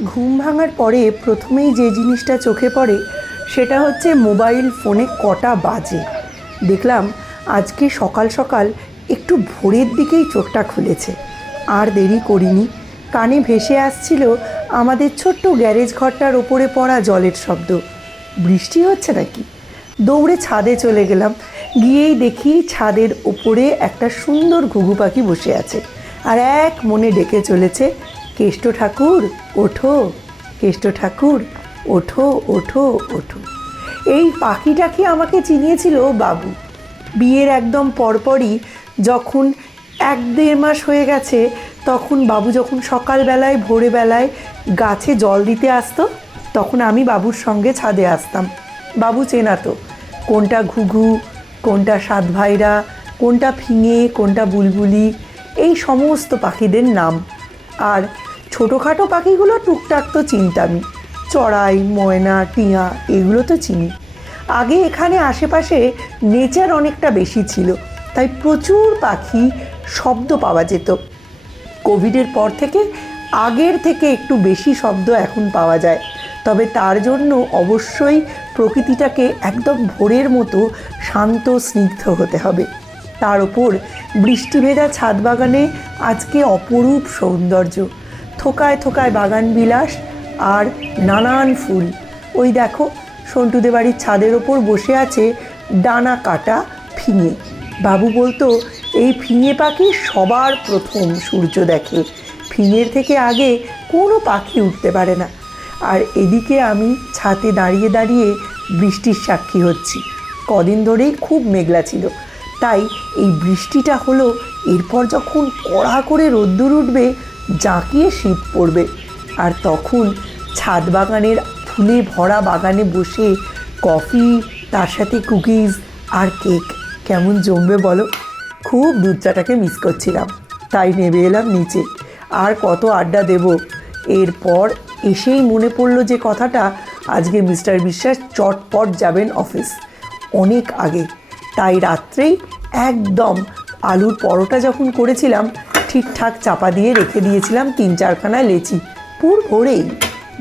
ঘুম ভাঙার পরে প্রথমেই যে জিনিসটা চোখে পড়ে সেটা হচ্ছে মোবাইল ফোনে কটা বাজে। দেখলাম আজকে সকাল সকাল একটু ভোরের দিকেই চোখটা খুলেছে। আর দেরি করিনি, কানে ভেসে আসছিল আমাদের ছোট্ট গ্যারেজ ঘরটার ওপরে পড়া জলের শব্দ। বৃষ্টি হচ্ছে নাকি? দৌড়ে ছাদে চলে গেলাম। গিয়েই দেখি ছাদের ওপরে একটা সুন্দর ঘুঘু পাখি বসে আছে আর এক মনে ডেকে চলেছে, কেষ্ট ঠাকুর ওঠো, কেষ্ট ঠাকুর ওঠো ওঠো ওঠো। এই পাখিটাকে আমাকে চিনিয়েছিল বাবু। বিয়ের একদম পরপরই যখন 1-1.5 মাস হয়ে গেছে, তখন বাবু যখন সকালবেলায় ভোরবেলায় গাছে জল দিতে আসতো, তখন আমি বাবুর সঙ্গে ছাদে আসতাম। বাবু চেনাতো কোনটা ঘুঘু, কোনটা সাত ভাইরা, কোনটা ফিঙে, কোনটা বুলবুলি, এই সমস্ত পাখিদের নাম। আর ছোটোখাটো পাখিগুলো টুকটাক তো চিনতামই, চড়াই, ময়না, টিয়া, এগুলো তো চিনি। আগে এখানে আশেপাশে নেচার অনেকটা বেশি ছিল, তাই প্রচুর পাখি শব্দ পাওয়া যেত। কোভিডের পর থেকে আগের থেকে একটু বেশি শব্দ এখন পাওয়া যায়, তবে তার জন্য অবশ্যই প্রকৃতিটাকে একদম ভোরের মতো শান্ত স্নিগ্ধ হতে হবে। তার ওপর বৃষ্টি ভেজা ছাদ বাগানে আজকে অপরূপ সৌন্দর্য, থোকায় থোকায় বাগান বিলাস আর নানান ফুল। ওই দেখো সন্টুদের বাড়ির ছাদের ওপর বসে আছে ডানা কাটা ফিঙে। বাবু বলতো এই ফিঙে পাখি সবার প্রথম সূর্য দেখে, ফিঙের থেকে আগে কোনো পাখি উঠতে পারে না। আর এদিকে আমি ছাদে দাঁড়িয়ে দাঁড়িয়ে বৃষ্টির সাক্ষী হচ্ছি। কদিন ধরেই খুব মেঘলা ছিল, তাই এই বৃষ্টিটা হলো। এরপর যখন কড়া করে রোদ্দুর উঠবে, জাঁকিয়ে শীত পড়বে, আর তখন ছাদ বাগানের ফুলে ভরা বাগানে বসে কফি, তার সাথে কুকিজ আর কেক, কেমন জমবে বলো। খুব দুধ চাটাকে মিস করছিলাম, তাই নেমে এলাম নিচে। আর কত আড্ডা দেব। এরপর এসেই মনে পড়লো যে কথাটা, আজকে মিস্টার বিশ্বাস চটপট যাবেন অফিস অনেক আগে, তাই রাত্রেই একদম আলুর পরোটা যখন করেছিলাম ঠিকঠাক চাপা দিয়ে রেখে দিয়েছিলাম 3-4খানা লেচি, পুর ভরেই।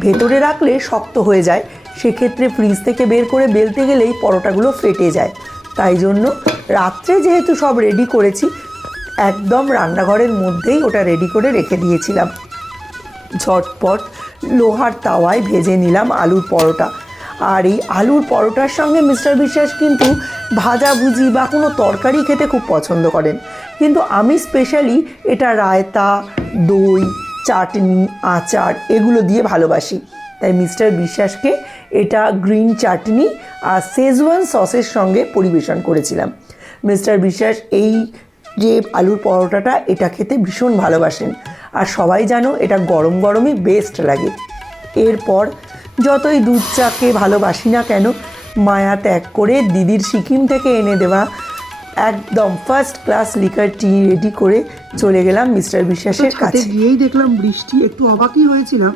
ভেতরে রাখলে শক্ত হয়ে যায়, সেক্ষেত্রে ফ্রিজ থেকে বের করে বেলতে গেলেই পরোটাগুলো ফেটে যায়। তাই জন্য রাত্রে যেহেতু সব রেডি করেছি, একদম রান্নাঘরের মধ্যেই ওটা রেডি করে রেখে দিয়েছিলাম। ঝটপট লোহার তাওয়ায় ভেজে নিলাম আলুর পরোটা। আর এই আলুর পরোটার সঙ্গে মিস্টার বিশ্বাস কিন্তু ভাজাভুজি বা কোনো তরকারি খেতে খুব পছন্দ করেন, কিন্তু আমি স্পেশালি এটা রায়তা, দই, চাটনি, আচার এগুলো দিয়ে ভালোবাসি। তাই মিস্টার বিশ্বাসকে এটা গ্রিন চাটনি আর শেজওয়ান সসের সঙ্গে পরিবেশন করেছিলাম। মিস্টার বিশ্বাস এই যে আলুর পরোটাটা, এটা খেতে ভীষণ ভালোবাসেন, আর সবাই জানো এটা গরম গরমই বেস্ট লাগে। এরপর যতই দুধ চাকে ভালোবাসি না কেন, মায়া ত্যাগ করে দিদির সিকিম থেকে এনে দেওয়া একদম ফার্স্ট ক্লাস লিকার টি রেডি করে চলে গেলাম মিস্টার বিশ্বাসের কাছে। গিয়েই দেখলাম বৃষ্টি, একটু অবাকই হয়েছিলাম,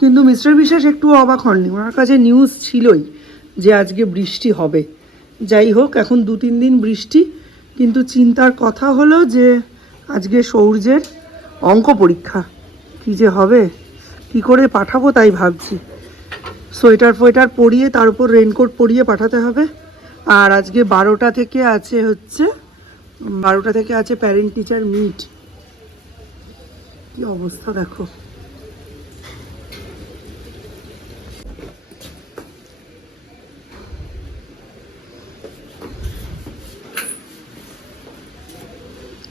কিন্তু মিস্টার বিশ্বাস একটু অবাক হননি। ওনার কাছে নিউজ ছিলই যে আজকে বৃষ্টি হবে। যাই হোক, এখন 2-3 দিন বৃষ্টি, কিন্তু চিন্তার কথা হলো যে আজকে সৌর্যের অঙ্ক পরীক্ষা, কী যে হবে, কী করে পাঠাবো তাই ভাবছি। সোয়েটার ফোয়েটার পরিয়ে তার উপর রেনকোট পরিয়ে পাঠাতে হবে। আর আজকে 12টা থেকে আছে প্যারেন্ট টিচার মিট। কি অবস্থা দেখো।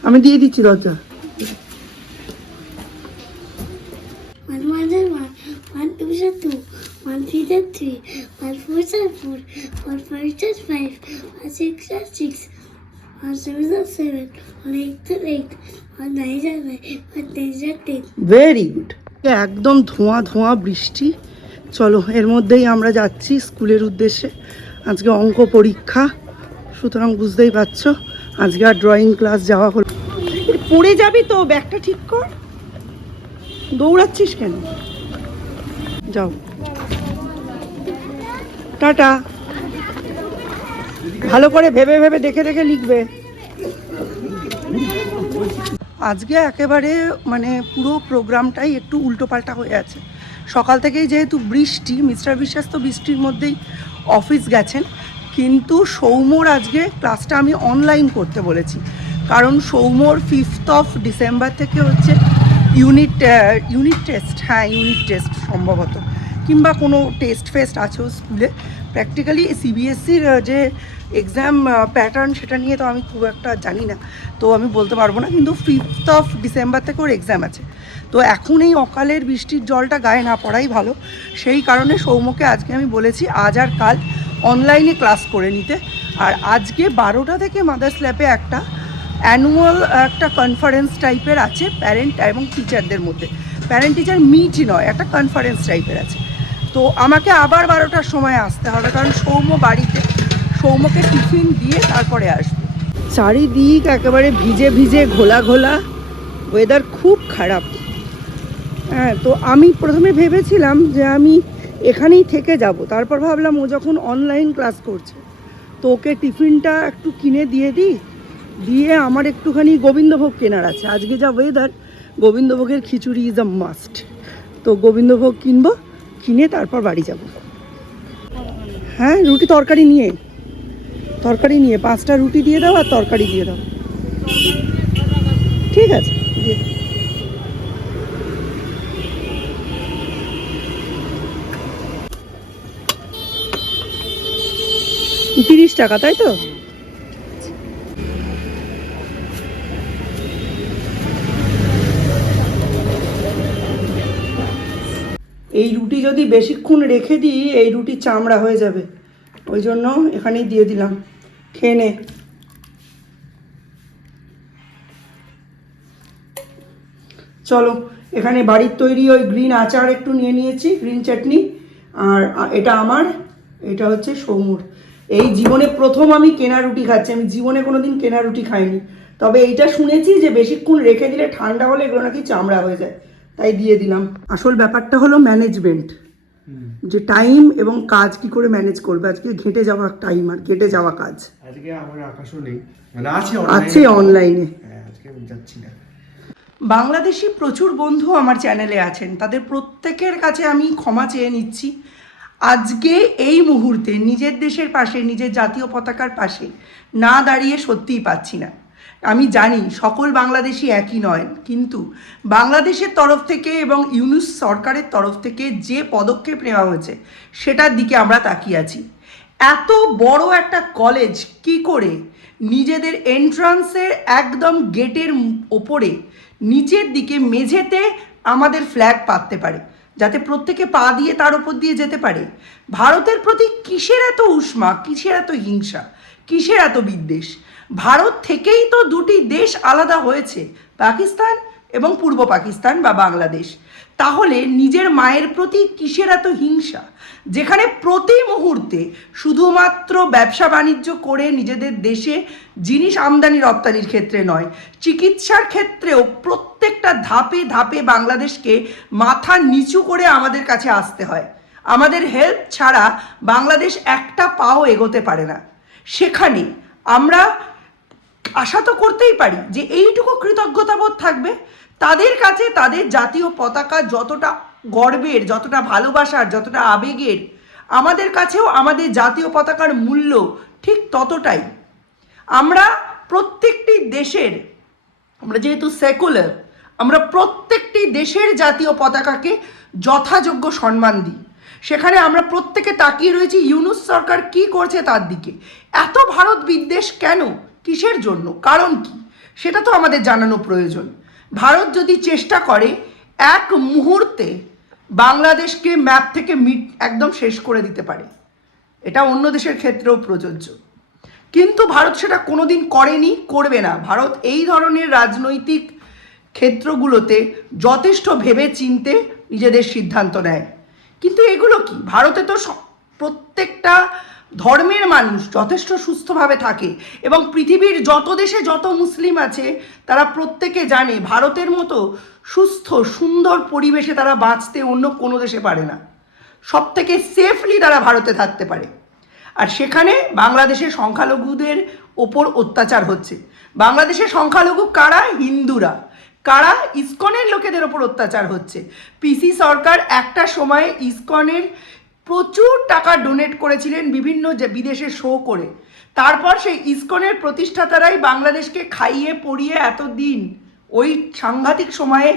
আমি দিয়ে দিচ্ছি দরজা। 1 1 1, 1 2 2, 1 3 3, 1 4 4, 1 5 5, 1 6 6, 1 7 7, 1 8 8, 1 9 9, 1 10 10। Very good. একদম ধোঁয়া ধোঁয়া বৃষ্টি। চলো, এর মধ্যেই আমরা যাচ্ছি স্কুলের উদ্দেশ্যে। আজকে অঙ্ক পরীক্ষা, সুতরাং বুঝতেই পারছো আজকে আর ড্রয়িং ক্লাস যাওয়া হলো। পড়ে যাবি তো, ব্যাগটা ঠিক কর, দৌড়াচ্ছিস কেন? যাও, টাটা। ভালো করে ভেবে ভেবে দেখে দেখে লিখবে। আজকে একেবারে পুরো প্রোগ্রামটাই একটু উল্টোপাল্টা হয়ে আছে। সকাল থেকেই যেহেতু বৃষ্টি, মিস্টার বিশ্বাস তো বৃষ্টির মধ্যেই অফিস গেছেন, কিন্তু সৌম্যর আজকে ক্লাসটা আমি অনলাইন করতে বলেছি, কারণ সৌম্যর 5th ডিসেম্বর থেকে হচ্ছে ইউনিট টেস্ট, হ্যাঁ ইউনিট টেস্ট সম্ভবত, কিংবা কোনো টেস্ট ফেস্ট আছেও স্কুলে। প্র্যাকটিক্যালি সিবিএসসির যে এক্সাম প্যাটার্ন সেটা নিয়ে তো আমি খুব একটা জানি না, তো আমি বলতে পারবো না, কিন্তু 5th ডিসেম্বর থেকে ওর এক্সাম আছে। তো এখন এই অকালের বৃষ্টির জলটা গায়ে না পড়াই ভালো, সেই কারণে সৌম্যকে আজকে আমি বলেছি আজ আর কাল অনলাইনে ক্লাস করে নিতে। আর আজকে 12টা থেকে মাদার্স ল্যাবে একটা অ্যানুয়াল একটা কনফারেন্স টাইপের আছে প্যারেন্ট এবং টিচারদের মধ্যে, প্যারেন্ট টিচার মিটই নয়, একটা কনফারেন্স টাইপের আছে। তো আমাকে আবার 12টার সময় আসতে হবে, কারণ সৌম্য বাড়িতে, সৌম্যকে টিফিন দিয়ে তারপরে আসবে। চারিদিক একেবারে ভিজে ভিজে ঘোলা ঘোলা, ওয়েদার খুব খারাপ। হ্যাঁ, তো আমি প্রথমে ভেবেছিলাম যে আমি এখানেই থেকে যাব, তারপর ভাবলাম ও যখন অনলাইন ক্লাস করছে তো ওকে টিফিনটা একটু কিনে দিয়ে দিই, দিয়ে আমার একটুখানি গোবিন্দভোগ কেনার আছে। আজকে যা ওয়েদার, গোবিন্দভোগের খিচুড়ি ইজ আ মাস্ট, তো গোবিন্দভোগ কিনবো, কিনে তারপর বাড়ি যাব। হ্যাঁ, রুটি তরকারি নিয়ে 5টা রুটি দিয়ে দাও আর তরকারি দিয়ে দাও। ঠিক আছে, দিয়ে দাও। 30 টাকা, তাই তো? এই রুটি যদি বেশিক্ষণ রেখে দিই এই রুটি চামড়া হয়ে যাবে, ওই জন্য এখানেই দিয়ে দিলাম, খেয়ে নে। চলো, এখানে বাড়ির তৈরি ওই গ্রিন আচার একটু নিয়ে নিয়েছি, গ্রিন চাটনি, আর এটা আমার, এটা হচ্ছে সৌমুর। এই জীবনে প্রথম আমি কেনা রুটি খাচ্ছি, আমি জীবনে কোনোদিন কেনা রুটি খাইনি, তবে এইটা শুনেছি যে বেশিক্ষণ রেখে দিলে ঠান্ডা হলে এগুলো নাকি চামড়া হয়ে যায়, তাই দিয়ে দিলাম। আসল ব্যাপারটা হলো ম্যানেজমেন্ট, যে টাইম এবং কাজ কি করে ম্যানেজ করবে। আজকে ঘেটে যাওয়া টাইম আর ঘেটে যাওয়া কাজ। আজকে আমার আকাশও নেই, মানে আছে অনলাইনে। হ্যাঁ, আজকে আমি যাচ্ছি না। বাংলাদেশি প্রচুর বন্ধু আমার চ্যানেলে আছেন, তাদের প্রত্যেকের কাছে আমি ক্ষমা চেয়ে নিচ্ছি। আজকে এই মুহূর্তে নিজের দেশের পাশে, নিজের জাতীয় পতাকার পাশে না দাঁড়িয়ে সত্যিই পাচ্ছি না। আমি জানি সকল বাংলাদেশি একই নয়, কিন্তু বাংলাদেশের তরফ থেকে এবং ইউনূস সরকারের তরফ থেকে যে পদক্ষেপ নেওয়া হয়েছে সেটার দিকে আমরা তাকিয়ে আছি। এত বড় একটা কলেজ কি করে নিজেদের এন্ট্রান্সের একদম গেটের ওপরে নিচের দিকে মেঝেতে আমাদের ফ্ল্যাগ পাততে পারে, যাতে প্রত্যেকে পা দিয়ে তার ওপর দিয়ে যেতে পারে? ভারতের প্রতি কিসের এত উষ্মা, কিসের এত হিংসা, কিসের এত বিদ্বেষ? ভারত থেকেই তো দুটি দেশ আলাদা হয়েছে, পাকিস্তান এবং পূর্ব পাকিস্তান বা বাংলাদেশ। তাহলে নিজের মায়ের প্রতি কিসের এত হিংসা, যেখানে প্রতি মুহূর্তে শুধুমাত্র ব্যবসা বাণিজ্য করে নিজেদের দেশে জিনিস আমদানি রপ্তানির ক্ষেত্রে নয়, চিকিৎসার ক্ষেত্রেও প্রত্যেকটা ধাপে ধাপে বাংলাদেশকে মাথা নিচু করে আমাদের কাছে আসতে হয়। আমাদের হেল্প ছাড়া বাংলাদেশ একটা পাও এগোতে পারে না। সেখানে আমরা আশা তো করতেই পারি যে এইটুকু কৃতজ্ঞতাবোধ থাকবে তাদের কাছে। তাদের জাতীয় পতাকা যতটা গর্বের, যতটা ভালোবাসার, যতটা আবেগের, আমাদের কাছেও আমাদের জাতীয় পতাকার মূল্য ঠিক ততটাই। আমরা প্রত্যেকটি দেশের, আমরা যেহেতু সেকুলার, আমরা প্রত্যেকটি দেশের জাতীয় পতাকাকে যথাযোগ্য সম্মান দিই। সেখানে আমরা প্রত্যেকে তাকিয়ে রয়েছি ইউনূস সরকার কি করছে তার দিকে। এত ভারত বিদ্বেষ কেন, কিসের জন্য, কারণ কি, সেটা তো আমাদের জানানো প্রয়োজন। ভারত যদি চেষ্টা করে এক মুহূর্তে বাংলাদেশকে ম্যাপ থেকে একদম শেষ করে দিতে পারে, এটা অন্য দেশের ক্ষেত্রেও প্রযোজ্য, কিন্তু ভারত সেটা কোনোদিন করেনি, করবে না। ভারত এই ধরনের রাজনৈতিক ক্ষেত্রগুলোতে যথেষ্ট ভেবে চিনতে নিজেদের সিদ্ধান্ত নেয়। কিন্তু এগুলো কি, ভারতে তো প্রত্যেকটা ধর্মের মানুষ যথেষ্ট সুস্থভাবে থাকে, এবং পৃথিবীর যত দেশে যত মুসলিম আছে তারা প্রত্যেকে জানে ভারতের মতো সুস্থ সুন্দর পরিবেশে তারা বাঁচতে অন্য কোনো দেশে পারে না। সব থেকে সেফলি তারা ভারতে থাকতে পারে। আর সেখানে বাংলাদেশের সংখ্যালঘুদের ওপর অত্যাচার হচ্ছে। বাংলাদেশের সংখ্যালঘু কারা? হিন্দুরা। কারা? ইসকনের লোকেদের ওপর অত্যাচার হচ্ছে। পিসি সরকার একটা সময়ে ইসকনের প্রচুর টাকা ডোনেট করেছিলেন বিভিন্ন বিদেশে শো করে। তারপর সেই ইসকনের প্রতিষ্ঠাতারাই বাংলাদেশকে খাইয়ে পড়িয়ে এতদিন ওই সাংঘাতিক সময়ে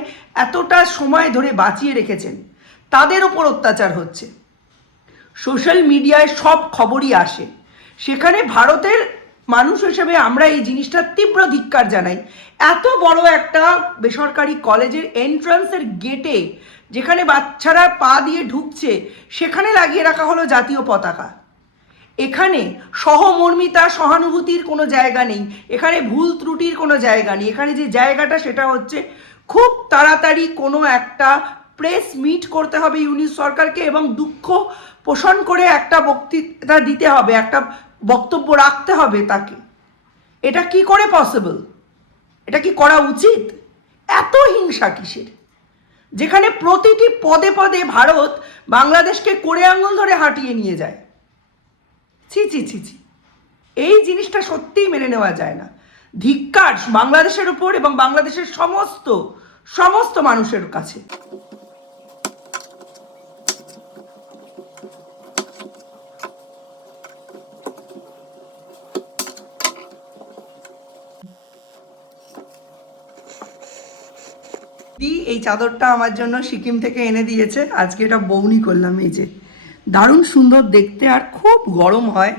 এতটা সময় ধরে বাঁচিয়ে রেখেছেন, তাদের ওপর অত্যাচার হচ্ছে। সোশ্যাল মিডিয়ায় সব খবরই আসে। সেখানে ভারতের মানুষ হিসেবে আমরা এই জিনিসটার তীব্র ধিক্কার জানাই। এত বড় একটা বেসরকারি কলেজের এন্ট্রান্সের গেটে যেখানে বাচ্চারা পা দিয়ে ঢুকছে, সেখানে লাগিয়ে রাখা হলো জাতীয় পতাকা। এখানে সহমর্মিতা সহানুভূতির কোনো জায়গা নেই, এখানে ভুল ত্রুটির কোনো জায়গা নেই। এখানে যে জায়গাটা সেটা হচ্ছে খুব তাড়াতাড়ি কোনো একটা প্রেস মিট করতে হবে ইউনিস সরকারকে এবং দুঃখ পোষণ করে একটা বক্তৃতা দিতে হবে, একটা বক্তব্য রাখতে হবে তাকে। এটা কি করে পসিবল? এটা কি করা উচিত? এত হিংসা কিসের? যেখানে প্রতিটি পদে পদে ভারত বাংলাদেশকে কোড়ে আঙুল ধরে হাঁটিয়ে নিয়ে যায়। ছি ছি ছি ছি, এই জিনিসটা সত্যিই মেনে নেওয়া যায় না। ধিক্কার বাংলাদেশের উপর এবং বাংলাদেশের সমস্ত মানুষের কাছে। এই চাদরটা আমার জন্য সিকিম থেকে এনে দিয়েছে, আজকে এটা বউনি করলাম। এই যে দারুণ সুন্দর দেখতে আর খুব গরম হয়।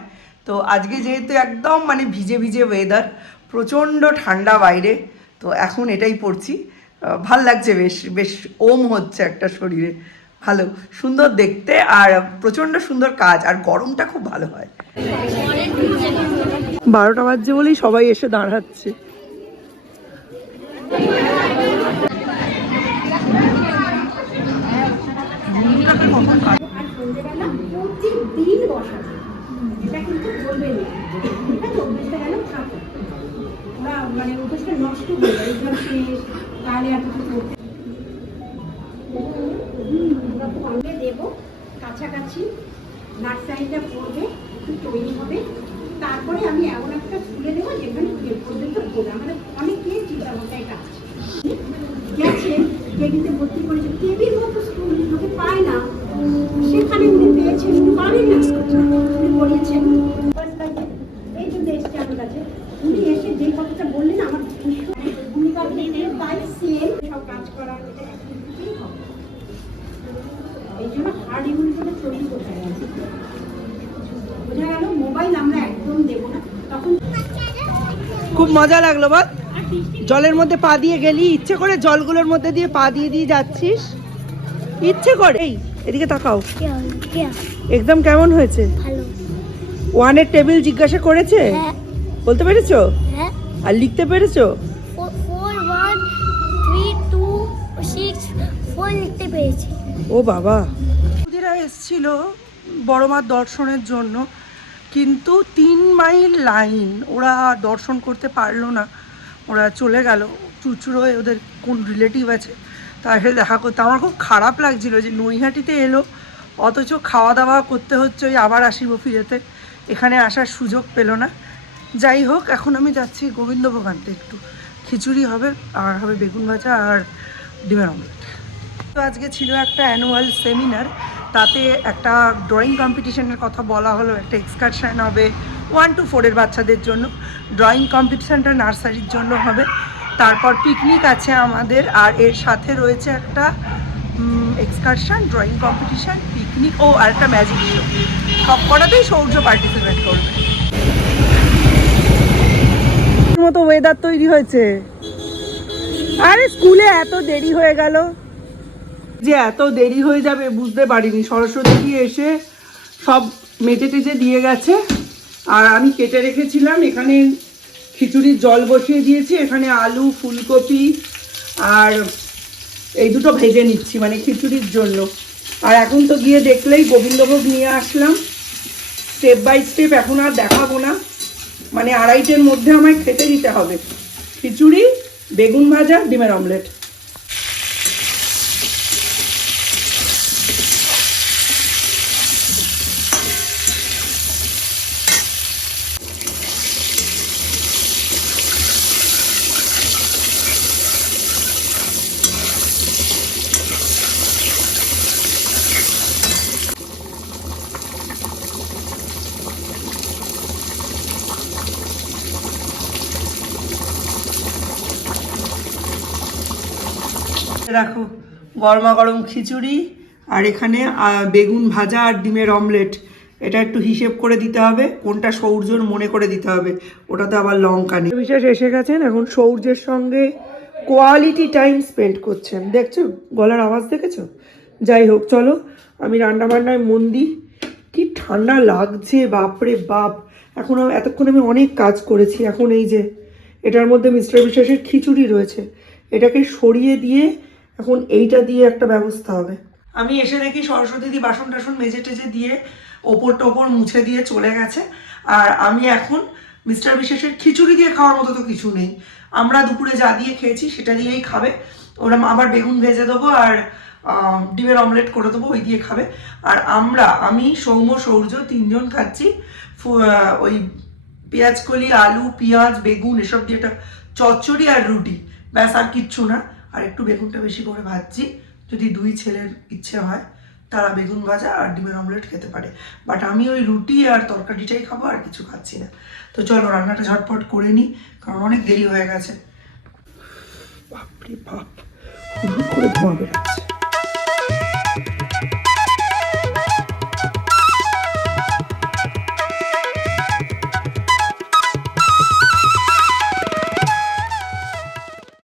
তো আজকে যেহেতু একদম মানে ভিজে ভিজে ওয়েদার, প্রচণ্ড ঠান্ডা বাইরে, তো এখন এটাই পরছি। ভাল লাগছে, বেশ বেশ ওম হচ্ছে একটা শরীরে, ভালো সুন্দর দেখতে আর প্রচণ্ড সুন্দর কাজ, আর গরমটা খুব ভালো হয়। 12টা বাজছে বলেই সবাই এসে দাঁড়াচ্ছে। প্রতিদিন বসাবে, এটা কিন্তু বলবে না, ঠিক আছে? অভ্যেসটা গেল থাকে, ওরা মানে অভ্যেসটা নষ্ট হয়ে যায়, এগুলো শেষ তাহলে আর কিছু করতে আমরা দেবো। কাছাকাছি নার্সারিটা পড়বে, একটু তৈরি হবে, তারপরে আমি এমন একটা স্কুলে দেবো যেখানে পর্যন্ত পড়বে। আমাদের অনেকে চিন্তাভাবনায় কাজ গেছে, কেবিতে ভর্তি করেছে, কেবির মতো স্কুল লোকে পায় না, সেখানে উনি পেয়েছেন, উনি পারেন না, উনি পড়িয়েছেন। এই জন্য এসছে আমার কাছে, উনি এসে যে কথাটা বললেন আমার ভূমিকা তাই সেম সব কাজ করা এই জন্য হার্ড ইমিউনিটিটা তৈরি করতে গেছে। বোঝা গেল মোবাইল আমরা একদম দেবো না। তখন খুব মজা লাগলো বল, জলের মধ্যে পা দিয়ে গেলি, ইচ্ছে করে জলগুলোর মধ্যে দিয়ে পা দিয়ে দিয়ে যাচ্ছিস, ইচ্ছে করে। এই এদিকে তাকাও, এক্সাম কেমন হয়েছে? ভালো। 1 এর টেবিল জিজ্ঞাসা করেছে? বলতে পেরেছো? হ্যাঁ। আর লিখতে পেরেছো? 4 1 3 2 6 4 লিখতে পেরেছি। ও বাবা, দিদিরা এসেছিল বড় মার দর্শনের জন্য, কিন্তু 3 মাইল লাইন, ওরা দর্শন করতে পারলো না, ওরা চলে গেল। চুচুড়োয় ওদের কোন রিলেটিভ আছে, তার সাথে দেখা করতে। আমার খুব খারাপ লাগছিল যে নৈহাটিতে এলো অথচ খাওয়া দাওয়া করতে হচ্ছে, ওই আবার আসিব ফিরেতে, এখানে আসার সুযোগ পেল না। যাই হোক, এখন আমি যাচ্ছি গোবিন্দভোগ আনতে, একটু খিচুড়ি হবে আর হবে বেগুন ভাজা আর ডিমের অমলেট। তো আজকে ছিল একটা অ্যানুয়াল সেমিনার, তাতে একটা ড্রয়িং কম্পিটিশনের কথা বলা হলো, একটা এক্সকারশন হবে 1 to 4 এর বাচ্চাদের জন্য, ড্রয়িং কম্পিটিশনটা নার্সারির জন্য হবে, তারপর পিকনিক আছে আমাদের, আর এর সাথে রয়েছে একটা এক্সকারশন, ড্রয়িং কম্পিটিশন, পিকনিক ও আর একটা ম্যাজিক শো। সব কটাতেই সৌর্য পার্টিসিপেট করবে। মতো ওয়েদার তৈরি হয়েছে। আরে স্কুলে এত দেরি হয়ে গেল, যে এত দেরি হয়ে যাবে বুঝতে পারিনি। সরস্বতী এসে সব মেজে টেজে দিয়ে গেছে, আর আমি কেটে রেখেছিলাম। এখানে খিচুড়ির জল বসিয়ে দিয়েছি, এখানে আলু, ফুলকপি আর এই দুটো ভেজে নিচ্ছি মানে খিচুড়ির জন্য। আর এখন তো গিয়ে দেখলেই গোবিন্দভোগ নিয়ে আসলাম। স্টেপ বাই স্টেপ এখন আর দেখাবো না, মানে 2:30-এর মধ্যে আমায় খেতে দিতে হবে। খিচুড়ি, বেগুন ভাজা, ডিমের অমলেট। দেখো গরমা গরম খিচুড়ি, আর এখানে বেগুন ভাজা আর ডিমের অমলেট। এটা একটু হিসেব করে দিতে হবে, কোনটা সৌর্যর মনে করে দিতে হবে, ওটাতে আবার লঙ্কা নেই। বিশেষ এসে গেছেন, এখন সৌর্যের সঙ্গে কোয়ালিটি টাইম স্পেন্ড করছেন। দেখছো গলার আওয়াজ দেখেছো? যাই হোক, চলো আমি রান্না বান্নায় মন দিই। কি ঠান্ডা লাগছে বাপরে বাপ। এতক্ষণ আমি অনেক কাজ করেছি। এখন এই যে এটার মধ্যে মিস্টার বিশ্বাসের খিচুড়ি রয়েছে, এটাকে সরিয়ে দিয়ে এখন এইটা দিয়ে একটা ব্যবস্থা হবে। আমি এসে দেখি সরস্বতী দি বাসন টাসন মেজে টেজে দিয়ে ওপর টোপর মুছে দিয়ে চলে গেছে। আর আমি এখন মিস্টার বিশ্বাসের খিচুড়ি দিয়ে খাওয়ার মতো তো কিছু নেই। আমরা দুপুরে যা দিয়ে খেয়েছি সেটা দিয়েই খাবে। ওরা আবার বেগুন ভেজে দেবো আর ডিমের অমলেট করে দেবো, ওই দিয়ে খাবে। আর আমি সৌম্য সৌর্য তিনজন খাচ্ছি ওই পেঁয়াজকলি, আলু, পেঁয়াজ, বেগুন এসব দিয়ে একটা চচ্চড়ি আর রুটি, ব্যাস আর কিচ্ছু না। আর একটু বেগুনটা বেশি করে ভাজছি, যদি দুই ছেলের ইচ্ছে হয় তারা বেগুন ভাজা আর ডিমের অমলেট খেতে পারে। বাট আমি ওই রুটি আর তরকারিটাই খাবো, আর কিছু খাচ্ছি না। তো চলো রান্নাটা ঝটপট করে নিই, কারণ অনেক দেরি হয়ে গেছে। বাপরে বাপ, হুড় করে ধোঁয়া বেরোচ্ছে।